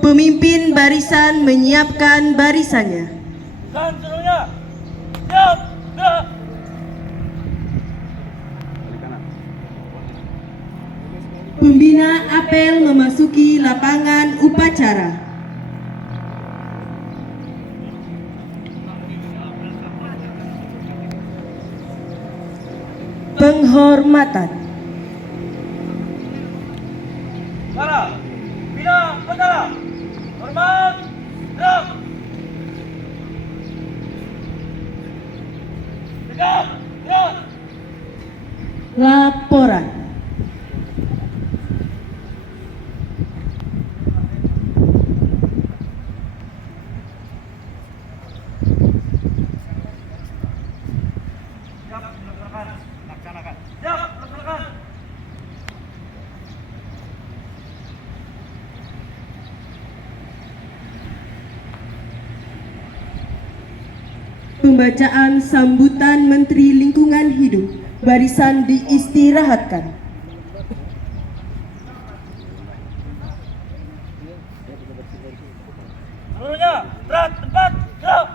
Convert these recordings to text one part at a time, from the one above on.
Pemimpin barisan menyiapkan barisannya. Dan seluruhnya siap gerak. Pembina apel memasuki lapangan upacara. Penghormatan. Para bina upacara, hormat, gerak. Tegak, gerak. Laporan. Siap melaksanakan. Laksanakan. Siap melaksanakan. Pembacaan sambutan Menteri Lingkungan Hidup. Barisan diistirahatkan. Seluruhnya berat tempat, gerak.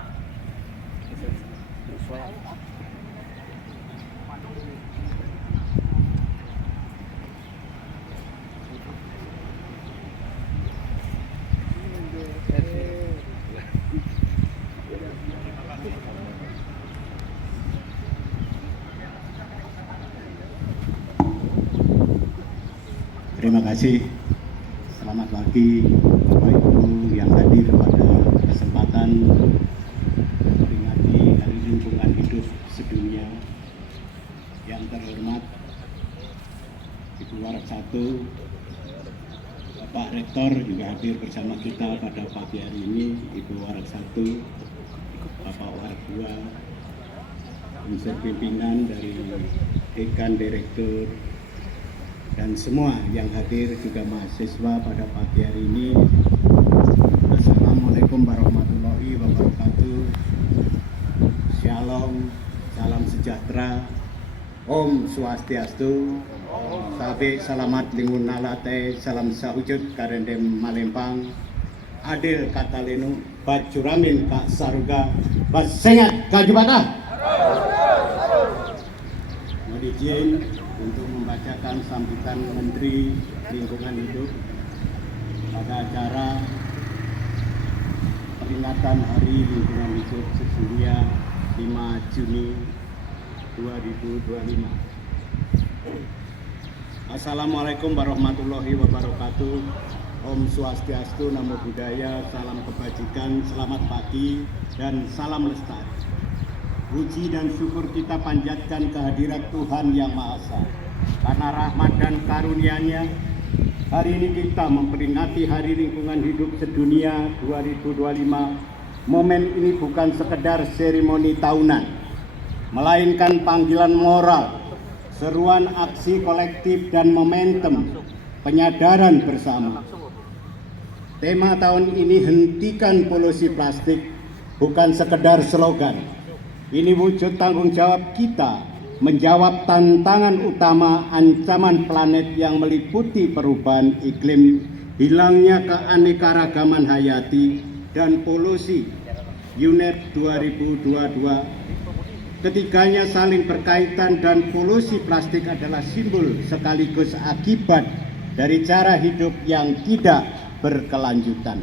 Terima kasih. Selamat pagi Bapak Ibu yang hadir pada kesempatan memperingati Hari Lingkungan Hidup Sedunia. Yang terhormat Ibu Warsatu, Bapak Rektor juga hadir bersama kita pada pagi hari ini. Ibu Warsatu, Bapak Wardua, unsur pimpinan dari Dekan Direktur, dan semua yang hadir juga mahasiswa pada pagi hari ini. Assalamualaikum warahmatullahi wabarakatuh. Shalom, salam sejahtera, Om Swastiastu, Sabe Salamat Lingun Nalate, Salam Saujud Karendem Malempang, Adil Katalenu, Bajuramin Kak Saruga, Basengat Kajubata. Mohon izin untuk membacakan sambutan Menteri Lingkungan Hidup pada acara peringatan Hari Lingkungan Hidup Sedunia 5 Juni 2025. Assalamualaikum warahmatullahi wabarakatuh. Om Swastiastu, Namo Buddhaya, salam kebajikan, selamat pagi, dan salam lestari. Puji dan syukur kita panjatkan kehadirat Tuhan Yang Maha Esa. Karena rahmat dan karunia-Nya, hari ini kita memperingati Hari Lingkungan Hidup Sedunia 2025. Momen ini bukan sekedar seremoni tahunan, melainkan panggilan moral, seruan aksi kolektif dan momentum penyadaran bersama. Tema tahun ini, hentikan polusi plastik, bukan sekedar slogan. Ini wujud tanggung jawab kita menjawab tantangan utama ancaman planet yang meliputi perubahan iklim, hilangnya keanekaragaman hayati, dan polusi. UNEP 2022. Ketiganya saling berkaitan dan polusi plastik adalah simbol sekaligus akibat dari cara hidup yang tidak berkelanjutan.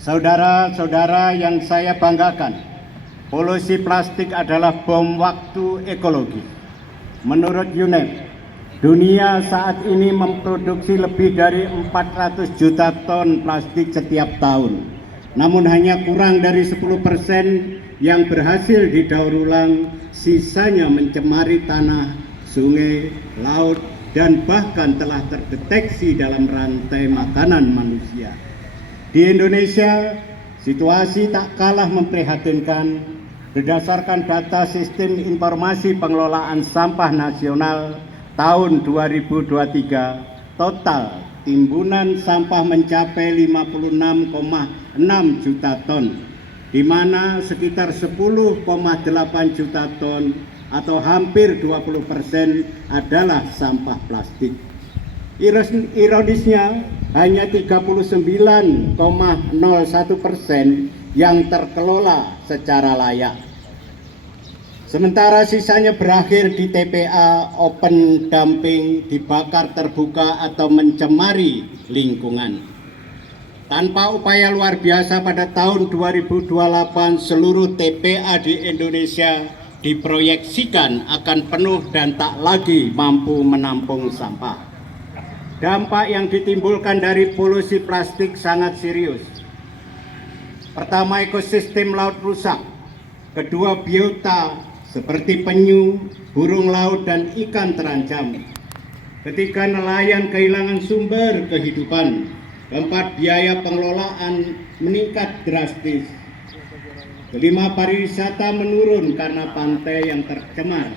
Saudara-saudara yang saya banggakan, polusi plastik adalah bom waktu ekologi. Menurut UNEP, dunia saat ini memproduksi lebih dari 400 juta ton plastik setiap tahun. Namun hanya kurang dari 10% yang berhasil didaur ulang, sisanya mencemari tanah, sungai, laut, dan bahkan telah terdeteksi dalam rantai makanan manusia. Di Indonesia, situasi tak kalah memprihatinkan. Berdasarkan data Sistem Informasi Pengelolaan Sampah Nasional tahun 2023, total timbunan sampah mencapai 56,6 juta ton, di mana sekitar 10,8 juta ton atau hampir 20% adalah sampah plastik. Ironisnya, hanya 39,01% yang terkelola secara layak. Sementara sisanya berakhir di TPA, open dumping, dibakar terbuka atau mencemari lingkungan. Tanpa upaya luar biasa pada tahun 2028 seluruh TPA di Indonesia diproyeksikan akan penuh dan tak lagi mampu menampung sampah. Dampak yang ditimbulkan dari polusi plastik sangat serius. Pertama, ekosistem laut rusak. Kedua, biota seperti penyu, burung laut, dan ikan terancam. Ketiga, nelayan kehilangan sumber kehidupan. Keempat, biaya pengelolaan meningkat drastis. Kelima, pariwisata menurun karena pantai yang tercemar.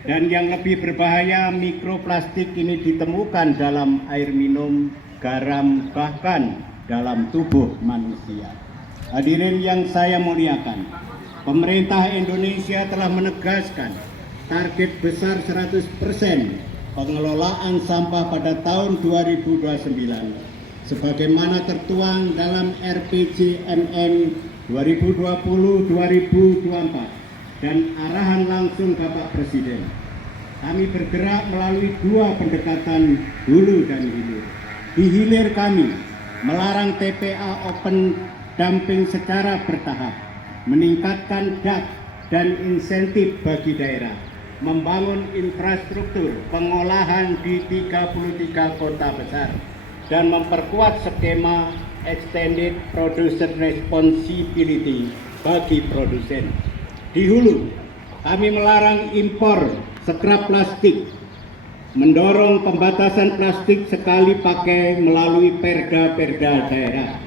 Dan yang lebih berbahaya, mikroplastik ini ditemukan dalam air minum, garam, bahkan dalam tubuh manusia. Hadirin yang saya muliakan, pemerintah Indonesia telah menegaskan target besar 100% pengelolaan sampah pada tahun 2029 sebagaimana tertuang dalam RPJMN 2020-2024 dan arahan langsung Bapak Presiden. Kami bergerak melalui dua pendekatan hulu dan hilir. Di hilir kami melarang TPA open dumping secara bertahap, meningkatkan DAP dan insentif bagi daerah, membangun infrastruktur pengolahan di 33 kota besar, dan memperkuat skema Extended Producer Responsibility bagi produsen. Di hulu, kami melarang impor scrap plastik, mendorong pembatasan plastik sekali pakai melalui perda-perda daerah,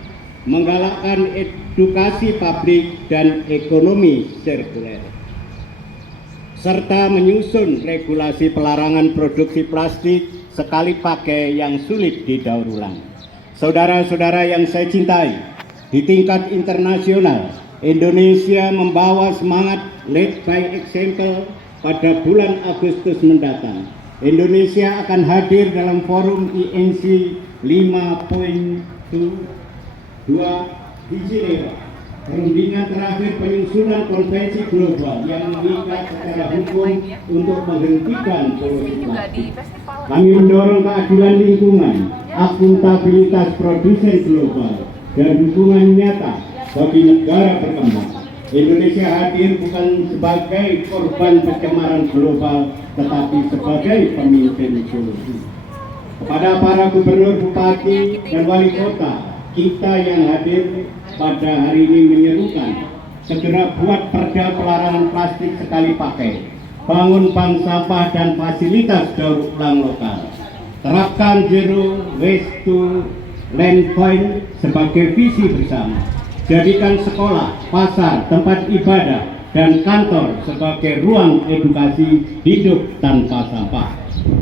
menggalakkan edukasi publik dan ekonomi sirkuler, serta menyusun regulasi pelarangan produksi plastik sekali pakai yang sulit didaur ulang. Saudara-saudara yang saya cintai, di tingkat internasional, Indonesia membawa semangat lead by example. Pada bulan Agustus mendatang, Indonesia akan hadir dalam forum INC 5.2 di Jenewa, perundingan terakhir penyusunan konvensi global yang mengikat secara hukum untuk menghentikan polusi plastik. Kami mendorong keadilan lingkungan, akuntabilitas produsen global, dan dukungan nyata bagi negara berkembang. Indonesia hadir bukan sebagai korban pencemaran global, tetapi sebagai pemimpin solusi. Kepada para gubernur, bupati, dan wali kota, kita yang hadir pada hari ini menyerukan segera buat perda pelarangan plastik sekali pakai, bangun bank sampah dan fasilitas daur ulang lokal, terapkan zero waste to landfill sebagai visi bersama. Jadikan sekolah, pasar, tempat ibadah, dan kantor sebagai ruang edukasi hidup tanpa sampah.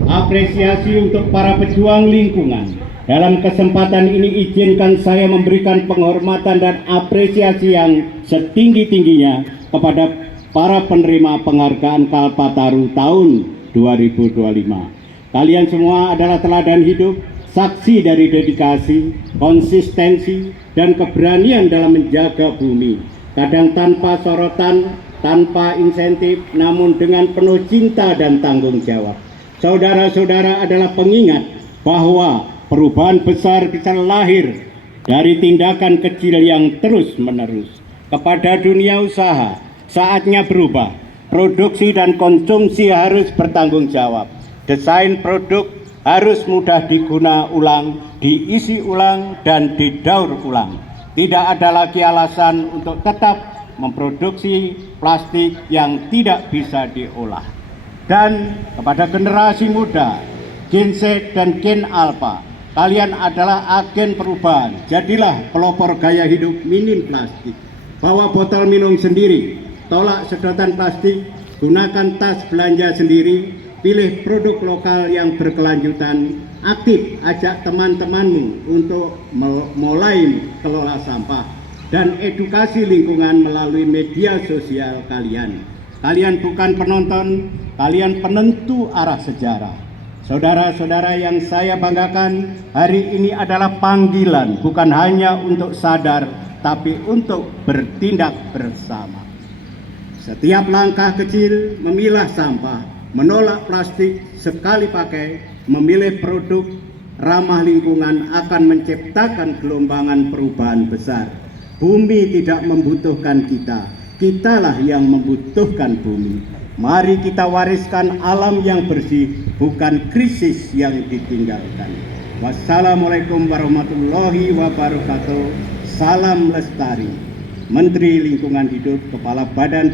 Apresiasi untuk para pejuang lingkungan. Dalam kesempatan ini izinkan saya memberikan penghormatan dan apresiasi yang setinggi-tingginya kepada para penerima penghargaan Kalpataru tahun 2025. Kalian semua adalah teladan hidup, saksi dari dedikasi, konsistensi, dan keberanian dalam menjaga bumi. Kadang tanpa sorotan, tanpa insentif, namun dengan penuh cinta dan tanggung jawab. Saudara-saudara adalah pengingat bahwa perubahan besar bisa lahir dari tindakan kecil yang terus-menerus. Kepada dunia usaha, saatnya berubah. Produksi dan konsumsi harus bertanggung jawab. Desain produk harus mudah diguna ulang, diisi ulang, dan didaur ulang. Tidak ada lagi alasan untuk tetap memproduksi plastik yang tidak bisa diolah. Dan kepada generasi muda, Gen Z dan Gen Alpha, kalian adalah agen perubahan. Jadilah pelopor gaya hidup minim plastik. Bawa botol minum sendiri, tolak sedotan plastik, gunakan tas belanja sendiri, pilih produk lokal yang berkelanjutan, aktif ajak teman-temanmu untuk mulai kelola sampah, dan edukasi lingkungan melalui media sosial kalian. Kalian bukan penonton, kalian penentu arah sejarah. Saudara-saudara yang saya banggakan, hari ini adalah panggilan bukan hanya untuk sadar, tapi untuk bertindak bersama. Setiap langkah kecil memilah sampah, menolak plastik sekali pakai, memilih produk ramah lingkungan akan menciptakan gelombangan perubahan besar. Bumi tidak membutuhkan kita, kitalah yang membutuhkan bumi. Mari kita wariskan alam yang bersih, bukan krisis yang ditinggalkan. Wassalamualaikum warahmatullahi wabarakatuh. Salam lestari. Menteri Lingkungan Hidup, Kepala Badan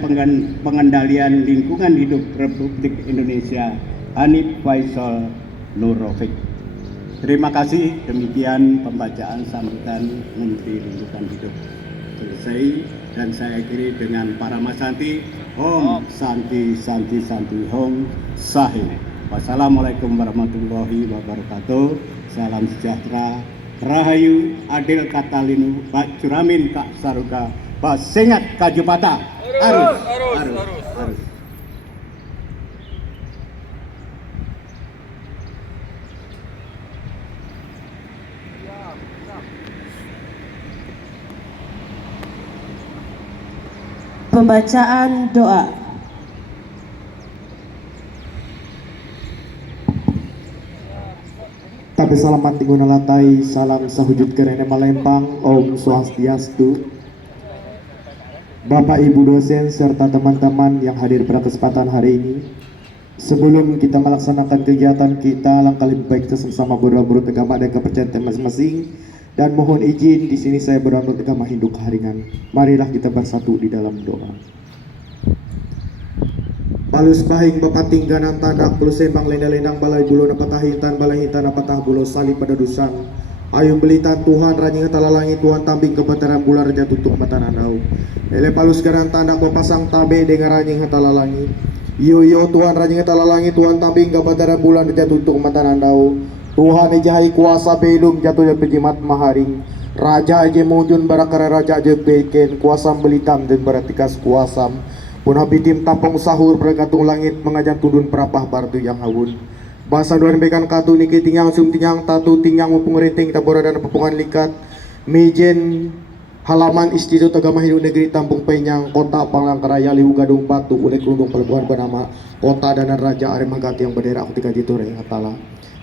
Pengendalian Lingkungan Hidup Republik Indonesia, Hanif Faisal Nurrofiq. Terima kasih. Demikian pembacaan sambutan Menteri Lingkungan Hidup selesai, dan saya akhiri dengan para masanti. Om Santi Santi Santi Hong Sahih. Wassalamualaikum warahmatullahi wabarakatuh. Salam sejahtera, Rahayu, Adil Katalinu, Pak Curamin, Kak Saruga, Pak Sengat Kajupata. Arus. Pembacaan doa. Tapi salaman tinguna latai, salam sahujud kerene Malempang, Om Swastiastu. Bapak Ibu dosen serta teman-teman yang hadir pada kesempatan hari ini. Sebelum kita melaksanakan kegiatan kita, langkah lebih baik kita sama-sama berdoa menurut agama dan kepercayaan masing-masing. Dan mohon izin di sini saya berdoa menurut agama Hindu keharingan. Marilah kita bersatu di dalam doa. Palus bahing bapak tingganan tandak pelus sembang lendang-lendang balai bulu napatahintan balai hintan napatah bulu salib pada dusan. Ayung belitan Tuhan rajing hatala langit Tuhan tamping kebataran bulan raja tutup mata nanau. Ele palus garan tandak papasang tabe dengan rajing hatala langit. Yo Tuhan rajing hatala langit Tuhan tamping kebataran bulan raja tutup mata nanau. Tuhan ejahai kuasa belum jatuh dan pejimat maharing. Raja aja mujun barakara raja aja beken kuasam belitam dan baratikas kuasam. Pun habitim tampang sahur bergantung langit mengajan tudun perapah bardu yang hawun. Bahasa duan bekan katu niki tingyang sum tingyang tatu tingyang mupung renting tabora dan pepungan likat. Mejen halaman Institut Agama Hindu Negeri Tampung Penyang Kota Palangkaraya Liu Gadung Batu oleh kelundung pelabuhan bernama Kota Danan Raja Aremagati yang bendera ketika Jitore Hatala.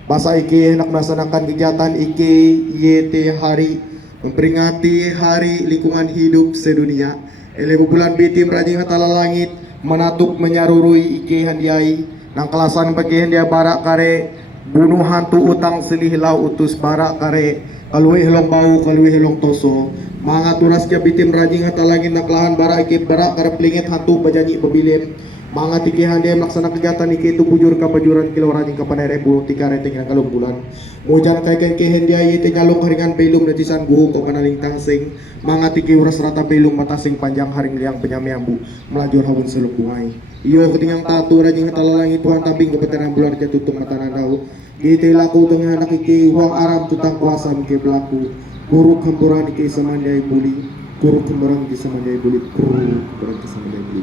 Masa iki hendak melaksanakan kegiatan iki YT hari memperingati Hari Lingkungan Hidup Sedunia. Ele bulan bitim rajing hatala langit menatuk menyarurui iki handiai nang kelasan bagi handia barak kare bunuh hantu utang selih lau utus barak kare kaluwe helong bau kaluwe helong toso mangaturas kia bitim rajing hatala langit nang kelahan barak iki barak kare pelingit hantu bajanyi bebilim. Mga tikihan dia melaksanakan kegiatan iki itu bujur ka bajuran kilo rajing ka panere bulu tika reteng nang kalung bulan. Mujan kay kehen dia ite nyalong haringan pelung netisan guhung ka panaling tangsing. Mga tiki uras rata pelung matasing panjang haring liang penyamiambu melajur hawun selukungay. Iyo ketingang tatu rajing hatalalangi Tuhan tabing kepeteran bulan raja tutung mata nanau. Gite laku tengah anak iki uang aram tutang kuasa ke pelaku. Guru kampuran iki samandai buli. Guru kampuran iki samandai buli. Guru kampuran iki samandai buli.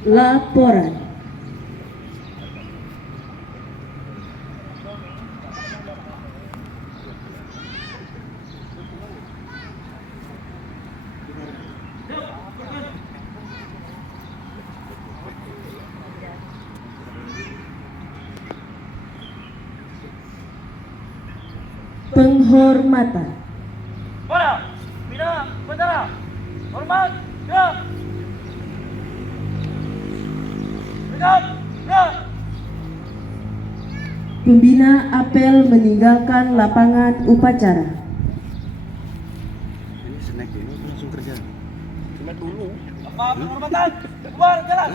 Laporan. Penghormatan. Para, bina, bandara, hormat, gerak. Pembina apel meninggalkan lapangan upacara. Ini snack ini langsung kerja. Snack dulu. Apa penghormatan? Keluar jalan.